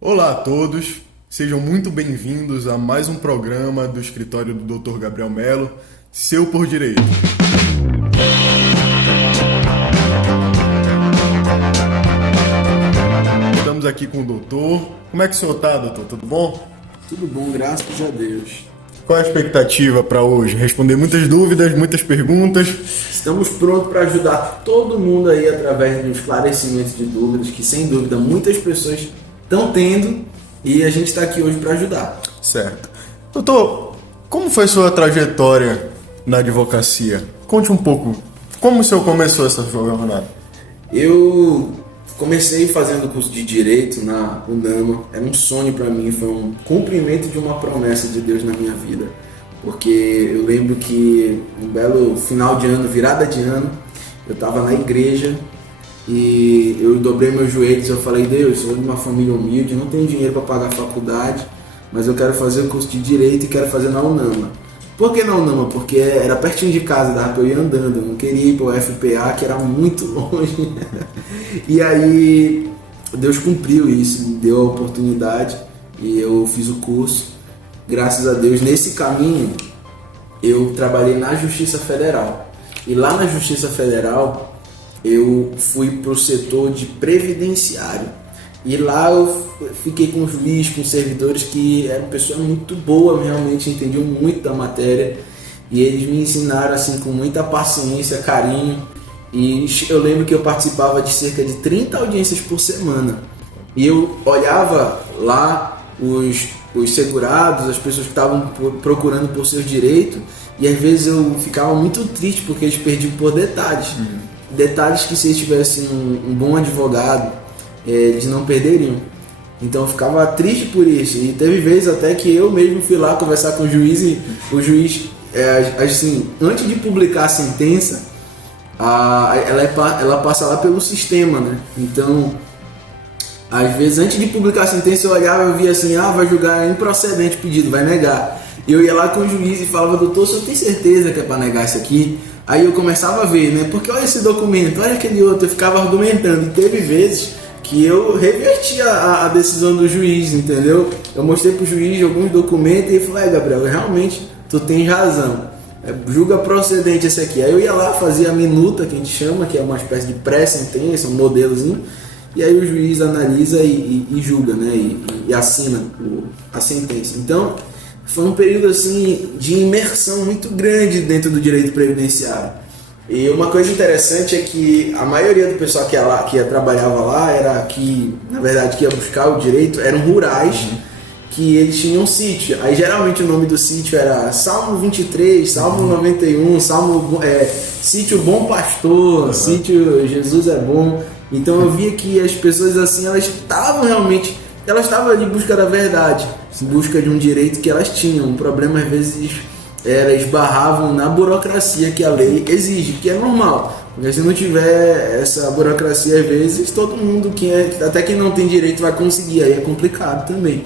Olá a todos, sejam muito bem-vindos a mais um programa do escritório do Dr. Gabriel Melo, Seu por Direito. Estamos aqui com o doutor. Como é que o senhor está, doutor? Tudo bom? Tudo bom, graças a Deus. Qual é a expectativa para hoje? Responder muitas dúvidas, muitas perguntas. Estamos prontos para ajudar todo mundo aí através de um esclarecimento de dúvidas que, sem dúvida, muitas pessoas estão tendo e a gente está aqui hoje para ajudar. Certo. Doutor, como foi sua trajetória na advocacia? Conte um pouco. Como o senhor começou essa sua jornada? Eu comecei fazendo curso de Direito na UNAMA. Era um sonho para mim, foi um cumprimento de uma promessa de Deus na minha vida. Porque eu lembro que um belo final de ano, virada de ano, eu estava na igreja e eu dobrei meus joelhos e eu falei: Deus, sou de uma família humilde, não tenho dinheiro para pagar a faculdade, mas eu quero fazer o curso de Direito e quero fazer na UNAMA. Por que na UNAMA? Porque era pertinho de casa, dava para eu ir andando, eu não queria ir para o FPA, que era muito longe. E aí Deus cumpriu isso, me deu a oportunidade e eu fiz o curso. Graças a Deus, nesse caminho eu trabalhei na Justiça Federal. E lá na Justiça Federal eu fui para o setor de previdenciário. E lá eu fiquei com juiz, com servidores que eram pessoas muito boas, realmente entendiam muito da matéria. E eles me ensinaram assim com muita paciência, carinho. E eu lembro que eu participava de cerca de 30 audiências por semana. E eu olhava lá os segurados, as pessoas que estavam procurando por seus direitos, e às vezes eu ficava muito triste porque eles perdiam por detalhes. Detalhes que, se eles tivessem um bom advogado, eles não perderiam. Então eu ficava triste por isso. E teve vezes até que eu mesmo fui lá conversar com o juiz e o juiz, assim, antes de publicar a sentença, ela passa lá pelo sistema, né? Então, às vezes, antes de publicar a sentença, eu olhava e via assim: vai julgar improcedente o pedido, vai negar. E eu ia lá com o juiz e falava: doutor, o senhor tem certeza que é para negar isso aqui? Aí eu começava a ver, né? Porque olha esse documento, olha aquele outro, eu ficava argumentando. E teve vezes que eu reverti a decisão do juiz, entendeu? Eu mostrei pro juiz alguns documentos e ele falou: Gabriel, realmente tu tens razão, julga procedente esse aqui. Aí eu ia lá, fazia a minuta, que a gente chama, que é uma espécie de pré-sentença, um modelozinho, e aí o juiz analisa e julga, né? E assina a sentença. Então foi um período assim de imersão muito grande dentro do direito previdenciário. E uma coisa interessante é que a maioria do pessoal que trabalhava lá era que, na verdade, que ia buscar o direito, eram rurais, que eles tinham sítio. Aí geralmente o nome do sítio era Salmo 23, Salmo 91, Sítio Bom Pastor, Sítio Jesus é Bom. Então eu via que as pessoas assim, elas estavam ali em busca da verdade, em busca de um direito que elas tinham. O problema às vezes esbarravam na burocracia que a lei exige, que é normal. Porque se não tiver essa burocracia, às vezes todo mundo, até quem não tem direito, vai conseguir, aí é complicado também.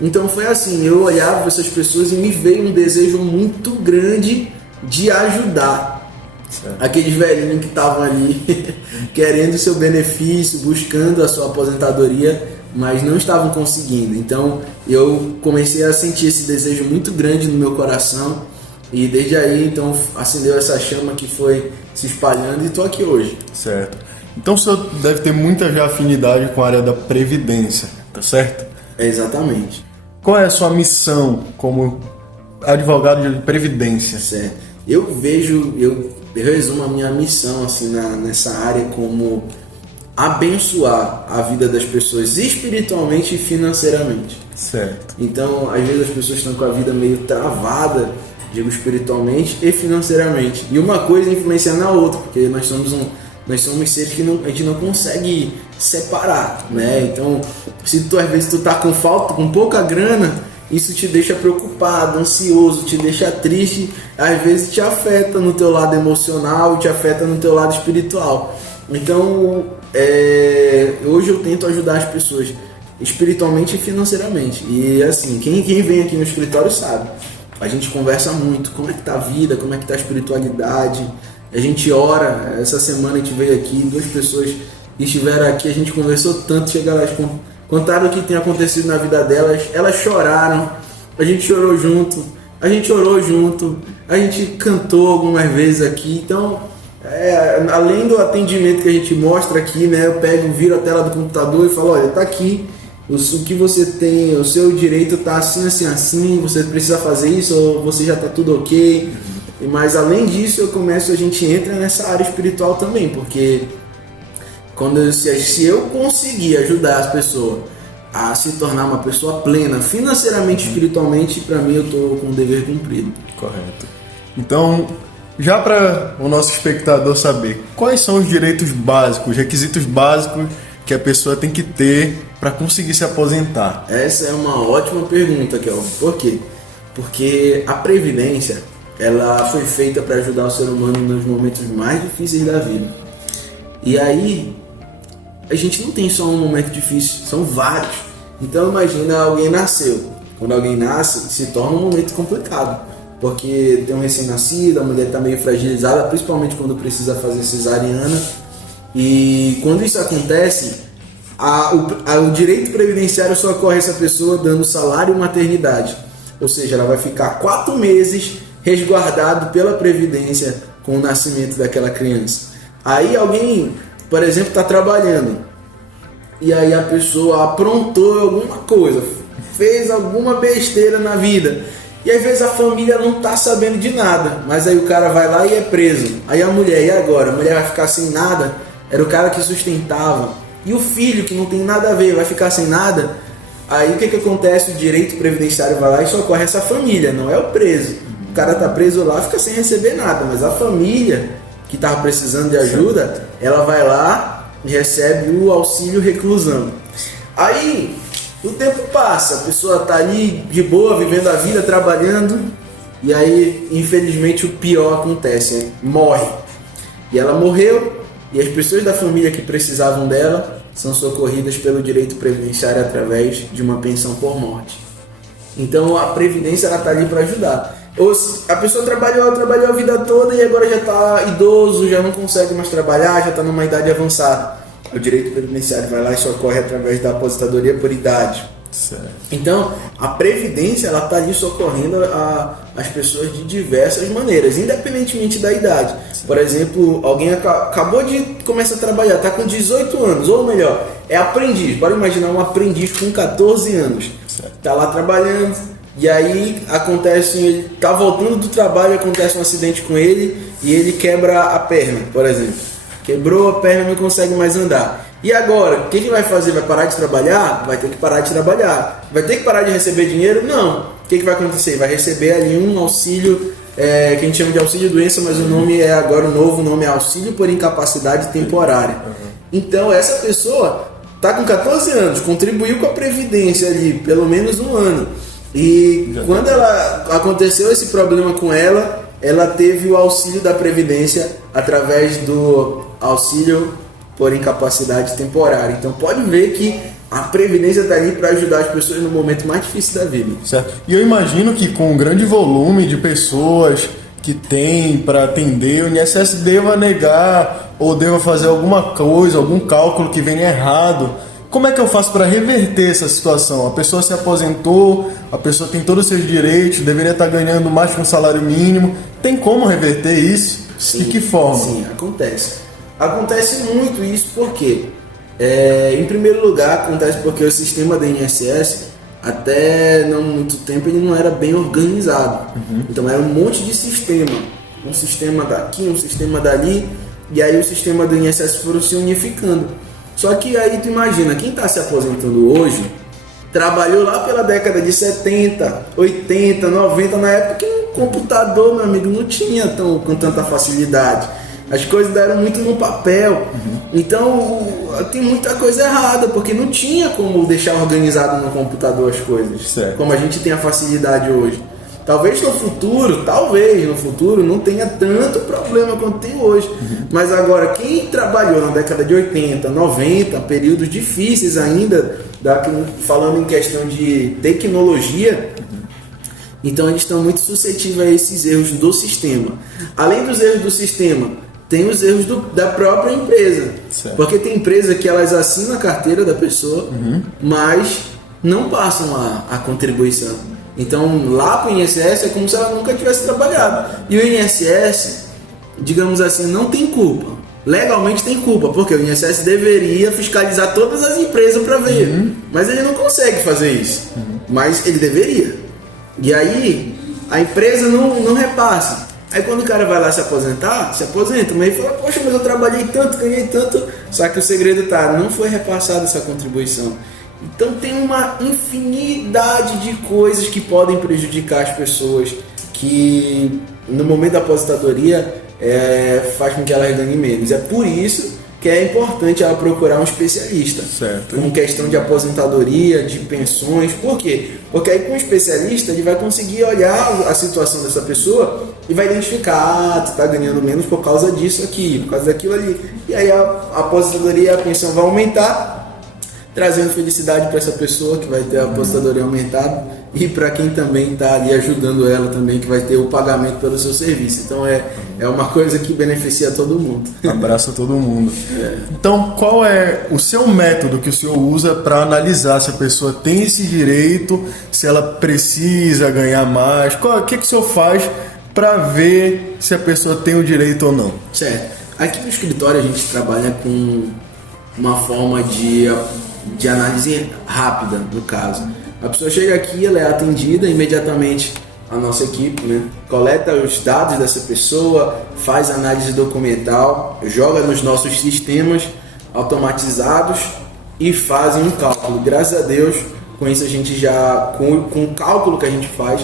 Então foi assim, eu olhava essas pessoas e me veio um desejo muito grande de ajudar. Certo. Aqueles velhinhos que estavam ali querendo o seu benefício, buscando a sua aposentadoria, mas não estavam conseguindo. Então eu comecei a sentir esse desejo muito grande no meu coração, e desde aí então acendeu essa chama que foi se espalhando, e estou aqui hoje. Certo. Então o senhor deve ter muita já afinidade com a área da previdência, tá certo? Exatamente. Qual é a sua missão como advogado de previdência? Certo. Eu resumo a minha missão assim nessa área como abençoar a vida das pessoas espiritualmente e financeiramente. Certo. Então, às vezes as pessoas estão com a vida meio travada, digo, espiritualmente e financeiramente. E uma coisa influencia na outra, porque nós somos seres que a gente não consegue separar, né? Então, se tu às vezes tu tá com falta, com pouca grana, isso te deixa preocupado, ansioso, te deixa triste, às vezes te afeta no teu lado emocional, te afeta no teu lado espiritual. Então, hoje eu tento ajudar as pessoas espiritualmente e financeiramente. E assim, quem vem aqui no escritório sabe, a gente conversa muito, como é que tá a vida, como é que tá a espiritualidade, a gente ora. Essa semana a gente veio aqui, 2 pessoas estiveram aqui, a gente conversou tanto, chegaram contaram o que tem acontecido na vida delas, elas choraram, a gente chorou junto, a gente orou junto, a gente cantou algumas vezes aqui. Então, além do atendimento que a gente mostra aqui, né, eu viro a tela do computador e falo, olha, tá aqui, o que você tem, o seu direito tá assim, assim, assim, você precisa fazer isso, ou você já tá tudo ok. Mas além disso, a gente entra nessa área espiritual também, porque se eu conseguir ajudar as pessoas a se tornar uma pessoa plena, financeiramente e espiritualmente, para mim eu tô com o dever cumprido. Correto. Então, já para o nosso espectador saber, quais são os direitos básicos, os requisitos básicos que a pessoa tem que ter para conseguir se aposentar? Essa é uma ótima pergunta, Kelvin. Por quê? Porque a Previdência, ela foi feita para ajudar o ser humano nos momentos mais difíceis da vida. E aí, a gente não tem só um momento difícil, são vários. Então imagina, alguém nasceu. Quando alguém nasce, se torna um momento complicado. Porque tem um recém-nascido, a mulher está meio fragilizada, principalmente quando precisa fazer cesariana. E quando isso acontece, o direito previdenciário socorre essa pessoa dando salário e maternidade. Ou seja, ela vai ficar 4 meses resguardado pela Previdência com o nascimento daquela criança. Aí alguém, por exemplo, está trabalhando e aí a pessoa aprontou alguma coisa, fez alguma besteira na vida e às vezes a família não está sabendo de nada, mas aí o cara vai lá e é preso. Aí a mulher, e agora? A mulher vai ficar sem nada? Era o cara que sustentava. E o filho, que não tem nada a ver, vai ficar sem nada? Aí o que acontece? O direito previdenciário vai lá e socorre essa família, não é o preso. O cara tá preso lá, fica sem receber nada, mas a família que estava precisando de ajuda, ela vai lá e recebe o auxílio reclusão. Aí o tempo passa, a pessoa tá ali de boa, vivendo a vida, trabalhando, e aí infelizmente o pior acontece, morre. E ela morreu, e as pessoas da família que precisavam dela são socorridas pelo direito previdenciário através de uma pensão por morte. Então a Previdência está ali para ajudar. Ou a pessoa trabalhou a vida toda e agora já está idoso, já não consegue mais trabalhar, já está numa idade avançada. O direito previdenciário vai lá e socorre através da aposentadoria por idade. Certo. Então, a Previdência ela está ali socorrendo as pessoas de diversas maneiras, independentemente da idade. Por exemplo, alguém acabou de começar a trabalhar, está com 18 anos, ou melhor, é aprendiz. Bora imaginar um aprendiz com 14 anos. Está lá trabalhando, e aí acontece, ele está voltando do trabalho, acontece um acidente com ele, e ele quebra a perna, por exemplo. Quebrou a perna, não consegue mais andar. E agora, o que ele vai fazer? Vai parar de trabalhar? Vai ter que parar de trabalhar. Vai ter que parar de receber dinheiro? Não. O que vai acontecer? Vai receber ali um auxílio, que a gente chama de auxílio doença, mas o nome é agora, o novo nome é auxílio por incapacidade temporária. Então essa pessoa está com 14 anos, contribuiu com a Previdência ali, pelo menos um ano. E quando aconteceu esse problema com ela, ela teve o auxílio da Previdência através do auxílio por incapacidade temporária. Então pode ver que a Previdência está ali para ajudar as pessoas no momento mais difícil da vida. Certo. E eu imagino que com o grande volume de pessoas que tem para atender, o INSS deva negar ou deva fazer alguma coisa, algum cálculo que venha errado. Como é que eu faço para reverter essa situação? A pessoa se aposentou, a pessoa tem todos os seus direitos, deveria estar ganhando mais que um salário mínimo. Tem como reverter isso? Sim, de que forma? Sim, acontece. Acontece muito isso porque, em primeiro lugar, acontece porque o sistema do INSS, até não muito tempo, ele não era bem organizado. Então era um monte de sistema. Um sistema daqui, um sistema dali, e aí o sistema do INSS foram se unificando. Só que aí tu imagina, quem está se aposentando hoje, trabalhou lá pela década de 70, 80, 90, na época que o computador, meu amigo, não tinha com tanta facilidade. As coisas deram muito no papel. Então tem muita coisa errada, porque não tinha como deixar organizado no computador as coisas, certo, como a gente tem a facilidade hoje. Talvez no futuro não tenha tanto problema quanto tem hoje. Mas agora, quem trabalhou na década de 80, 90, períodos difíceis ainda, falando em questão de tecnologia, então eles estão muito suscetíveis a esses erros do sistema. Além dos erros do sistema, tem os erros da própria empresa. Certo. Porque tem empresa que elas assinam a carteira da pessoa, mas não passam a contribuição. Então lá para o INSS é como se ela nunca tivesse trabalhado. E o INSS, digamos assim, não tem culpa. Legalmente tem culpa, porque o INSS deveria fiscalizar todas as empresas para ver. Mas ele não consegue fazer isso. Mas ele deveria. E aí a empresa não repassa. Aí quando o cara vai lá se aposentar, se aposenta, mas ele fala, poxa, mas eu trabalhei tanto, ganhei tanto, só que o segredo não foi repassada essa contribuição. Então tem uma infinidade de coisas que podem prejudicar as pessoas, que no momento da aposentadoria faz com que elas ganhem menos. É por isso que é importante ela procurar um especialista. Certo. Com questão de aposentadoria, de pensões. Por quê? Porque aí com o especialista ele vai conseguir olhar a situação dessa pessoa e vai identificar, tu tá ganhando menos por causa disso aqui, por causa daquilo ali. E aí a aposentadoria e a pensão vai aumentar, trazendo felicidade para essa pessoa que vai ter a aposentadoria aumentada, e para quem também está ali ajudando ela também, que vai ter o pagamento pelo seu serviço. Então é uma coisa que beneficia todo mundo. Abraça todo mundo. Então, qual é o seu método que o senhor usa para analisar se a pessoa tem esse direito, se ela precisa ganhar mais? O que o senhor faz para ver se a pessoa tem o direito ou não? Certo. Aqui no escritório a gente trabalha com uma forma de análise rápida, no caso. A pessoa chega aqui, ela é atendida imediatamente. A nossa equipe, né, coleta os dados dessa pessoa, faz análise documental, joga nos nossos sistemas automatizados e fazem um cálculo. Graças a Deus, com isso a gente já, com o cálculo que a gente faz,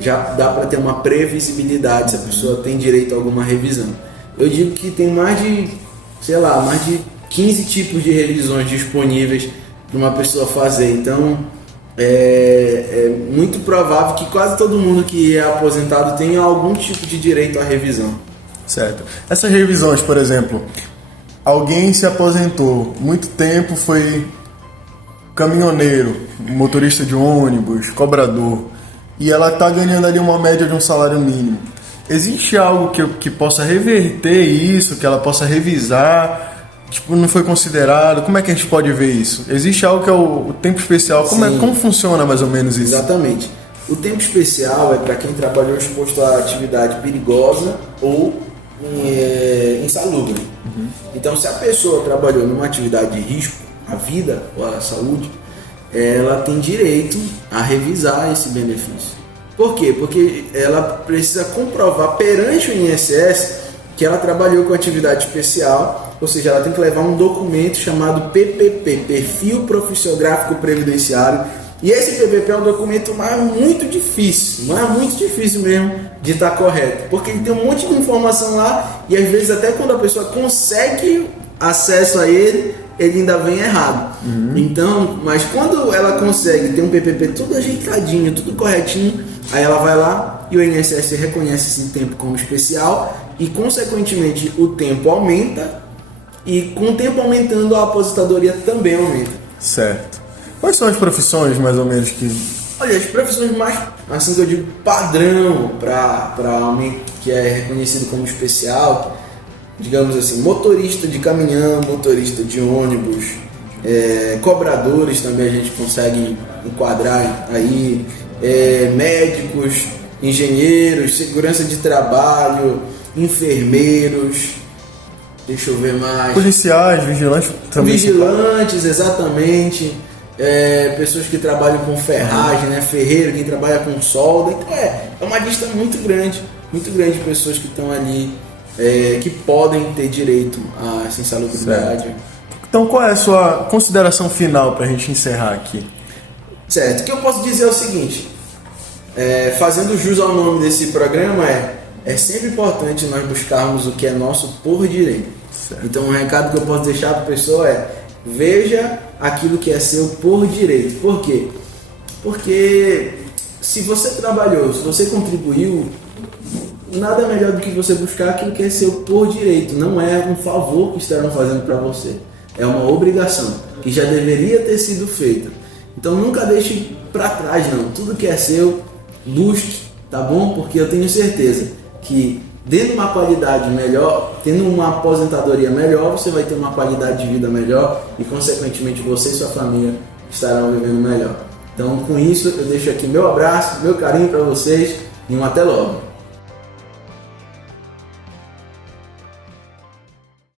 já dá para ter uma previsibilidade se a pessoa tem direito a alguma revisão. Eu digo que tem mais de 15 tipos de revisões disponíveis para uma pessoa fazer. Então é muito provável que quase todo mundo que é aposentado tenha algum tipo de direito à revisão. Certo. Essas revisões, por exemplo, alguém se aposentou, muito tempo foi caminhoneiro, motorista de ônibus, cobrador, e ela está ganhando ali uma média de um salário mínimo. Existe algo que possa reverter isso, que ela possa revisar? Tipo, não foi considerado? Como é que a gente pode ver isso? Existe algo que é o tempo especial? Como funciona mais ou menos isso? Exatamente. O tempo especial é para quem trabalhou exposto a atividade perigosa ou insalubre. Então, se a pessoa trabalhou numa atividade de risco à vida ou à saúde, ela tem direito a revisar esse benefício. Por quê? Porque ela precisa comprovar perante o INSS que ela trabalhou com atividade especial, ou seja, ela tem que levar um documento chamado PPP, Perfil Profissiográfico Previdenciário, e esse PPP é um documento muito difícil mesmo de estar correto, porque ele tem um monte de informação lá, e às vezes até quando a pessoa consegue acesso a ele ainda vem errado. Então, mas quando ela consegue ter um PPP tudo ajeitadinho, tudo corretinho, aí ela vai lá e o INSS reconhece esse tempo como especial e, consequentemente, o tempo aumenta, e com o tempo aumentando, a aposentadoria também aumenta. Certo. Quais são as profissões, mais ou menos, que... Olha, as profissões mais, assim que eu digo, padrão para alguém que é reconhecido como especial, digamos assim, motorista de caminhão, motorista de ônibus, cobradores também a gente consegue enquadrar aí, médicos, engenheiros, segurança de trabalho, enfermeiros, deixa eu ver mais... Policiais, vigilantes também. Vigilantes, exatamente. Pessoas que trabalham com ferragem, né? Ferreiro, quem trabalha com solda. Então é uma lista muito grande de pessoas que estão ali, que podem ter direito a essa insalubridade. Certo. Então qual é a sua consideração final para a gente encerrar aqui? Certo, o que eu posso dizer é o seguinte, fazendo jus ao nome desse programa, é sempre importante nós buscarmos o que é nosso por direito. Certo. Então o recado que eu posso deixar para a pessoa veja aquilo que é seu por direito. Por quê? Porque se você trabalhou, se você contribuiu, nada melhor do que você buscar aquilo que é seu por direito. Não é um favor que estarão fazendo para você, é uma obrigação que já deveria ter sido feita. Então nunca deixe para trás, não. Tudo que é seu, busque, tá bom? Porque eu tenho certeza que dando uma qualidade melhor, tendo uma aposentadoria melhor, você vai ter uma qualidade de vida melhor e, consequentemente, você e sua família estarão vivendo melhor. Então, com isso, eu deixo aqui meu abraço, meu carinho para vocês e um até logo.